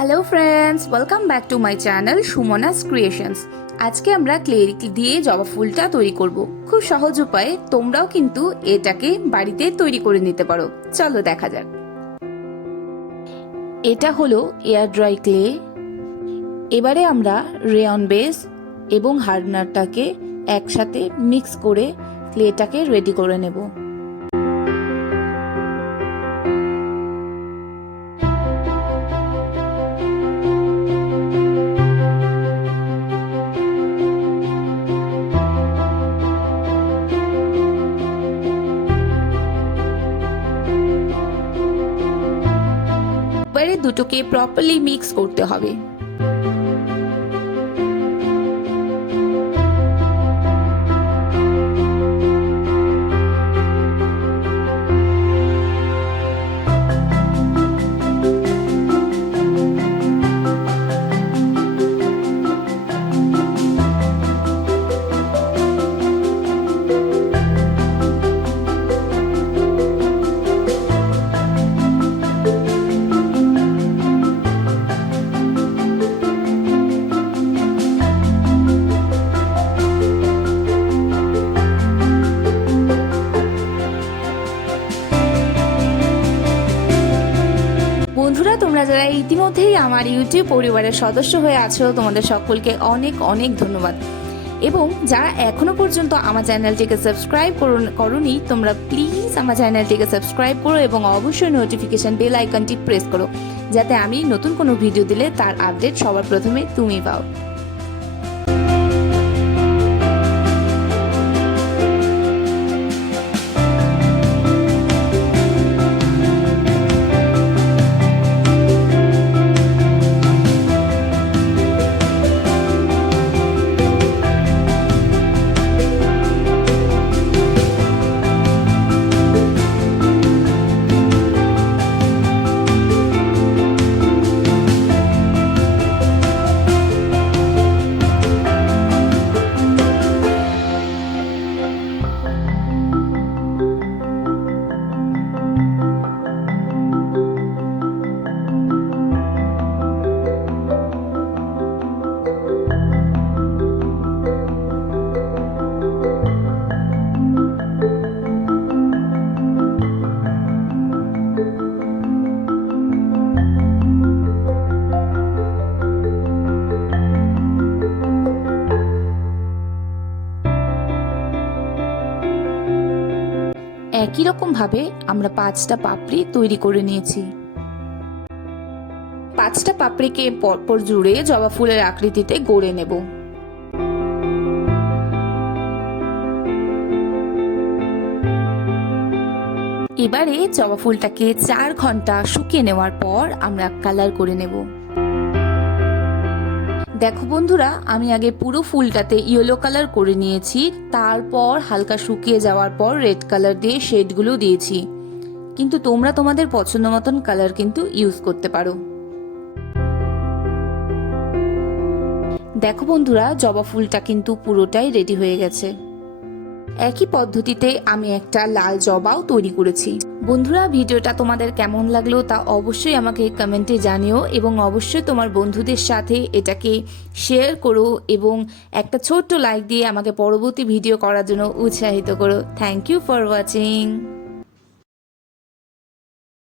Hello friends, welcome back to my channel Sumana's creations. আজকে আমরা clay দিয়ে জবা ফুলটা তৈরি করব। খুব সহজ উপায়ে তোমরাও কিন্তু এটাকে বাড়িতে তৈরি করে নিতে পারো। চলো দেখা যাক। এটা হলো এয়ার ড্রাই ক্লে। এবারে আমরা রেয়ন বেস এবং হার্ডনারটাকে একসাথে মিক্স করে ক্লেটাকে রেডি করে নেব। এবারে দুটোকে প্রপারলি মিক্স করতে হবে। বন্ধুরা, তোমরা যারা ইতিমধ্যেই আমার ইউটিউব পরিবারের সদস্য হয়ে আছো, তোমাদের সকলকে অনেক অনেক ধন্যবাদ। এবং যারা এখনো পর্যন্ত আমার চ্যানেলটিকে সাবস্ক্রাইব করোনি, তোমরা প্লিজ আমার চ্যানেলটিকে সাবস্ক্রাইব করো এবং অবশ্যই নোটিফিকেশন বেল আইকনটি প্রেস করো, যাতে আমি নতুন কোনো ভিডিও দিলে তার আপডেট সবার প্রথমে তুমি পাও। একই রকম ভাবে আমরা 5টা পাপড়ি তৈরি করে নিয়েছি। 5টা পাপড়িকে পরপর জুড়ে জবা ফুলের আকৃতিতে গড়ে নেব। এবারে জবা ফুলটাকে 4 ঘন্টা শুকিয়ে নেওয়ার পর আমরা কালার করে নেব। দেখো বন্ধুরা, আমি আগে পুরো ফুলটাতে ইয়েলো কালার করে নিয়েছি, তারপর হালকা শুকিয়ে যাওয়ার পর রেড কালার দিয়ে শেডগুলো দিয়েছি। কিন্তু তোমরা তোমাদের পছন্দ মতন কালার কিন্তু ইউজ করতে পারো। দেখো বন্ধুরা, জবা ফুলটা কিন্তু পুরোটাই রেডি হয়ে গেছে। একই পদ্ধতিতে আমি একটা লাল জবাও তৈরি করেছি। বন্ধুরা, ভিডিওটা তোমাদের কেমন লাগলো তা অবশ্যই আমাকে কমেন্টে জানিও এবং অবশ্যই তোমার বন্ধুদের সাথে এটাকে শেয়ার করো এবং একটা ছোট্ট লাইক দিয়ে আমাকে পরবর্তী ভিডিও করার জন্য উৎসাহিত করো। Thank you for watching.